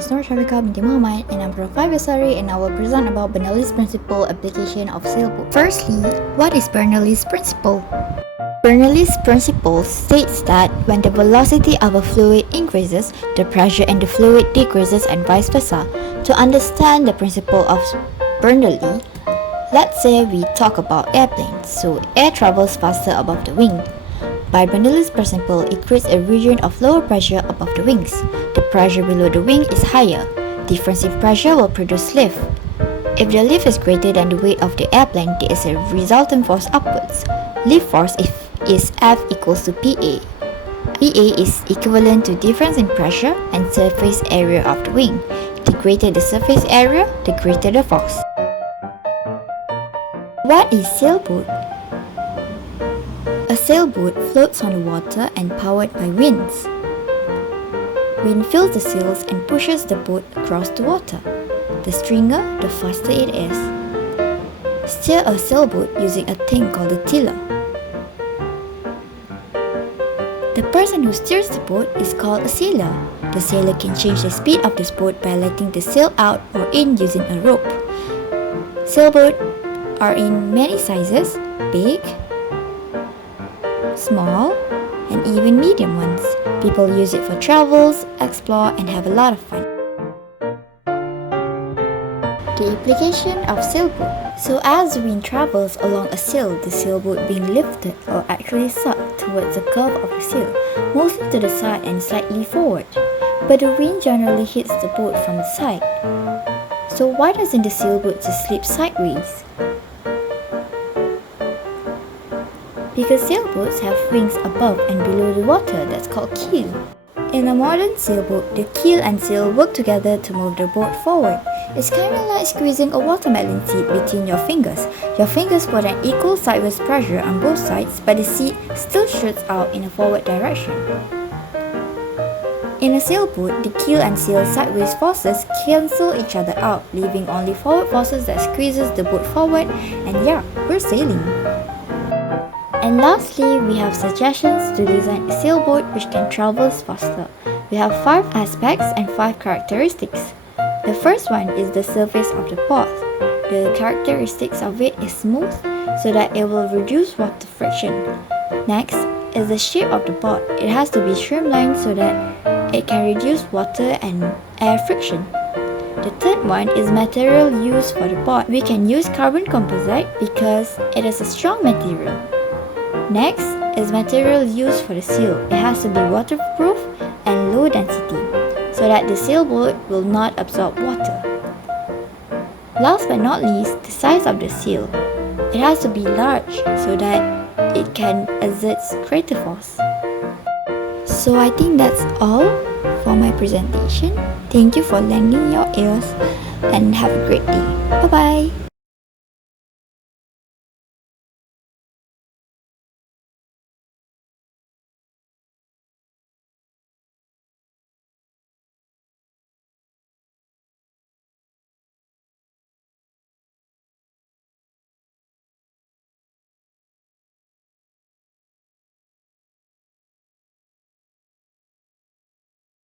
is SYAFIQA binti Muhammad and I'm from Bestari and I will present about Bernoulli's principle application of sailboat. Firstly, what is Bernoulli's principle? Bernoulli's principle states that when the velocity of a fluid increases, the pressure in the fluid decreases and vice versa. To understand the principle of Bernoulli, let's say we talk about airplanes, so air travels faster above the wing. By Bernoulli's principle, it creates a region of lower pressure above the wings. The pressure below the wing is higher. Difference in pressure will produce lift. If the lift is greater than the weight of the airplane, there is a resultant force upwards. Lift force is F equals to PA. PA is equivalent to difference in pressure and surface area of the wing. The greater the surface area, the greater the force. What is sailboat? A sailboat floats on the water and powered by winds. Wind fills the sails and pushes the boat across the water. The stronger, the faster it is. Steer a sailboat using a thing called a tiller. The person who steers the boat is called a sailor. The sailor can change the speed of this boat by letting the sail out or in using a rope. Sailboats are in many sizes, big, small, and even medium ones. People use it for travels, explore, and have a lot of fun. The application of sailboat. So as the wind travels along a sail, the sailboat being lifted or actually sucked towards the curve of the sail, mostly to the side and slightly forward. But the wind generally hits the boat from the side. So why doesn't the sailboat just slip sideways? Because sailboats have wings above and below the water that's called keel. In a modern sailboat, the keel and sail work together to move the boat forward. It's kind of like squeezing a watermelon seed between your fingers. Your fingers put an equal sideways pressure on both sides, but the seed still shoots out in a forward direction. In a sailboat, the keel and sail sideways forces cancel each other out, leaving only forward forces that squeezes the boat forward, and yeah, we're sailing. And lastly, we have suggestions to design a sailboat which can travel faster. We have 5 aspects and 5 characteristics. The first one is the surface of the boat. The characteristics of it is smooth so that it will reduce water friction. Next is the shape of the boat. It has to be streamlined so that it can reduce water and air friction. The third one is material used for the boat. We can use carbon composite because it is a strong material. Next is material used for the sail. It has to be waterproof and low density so that the sailboat will not absorb water. Last but not least, the size of the sail. It has to be large so that it can exert greater force. So I think that's all for my presentation. Thank you for lending your ears and have a great day. Bye bye.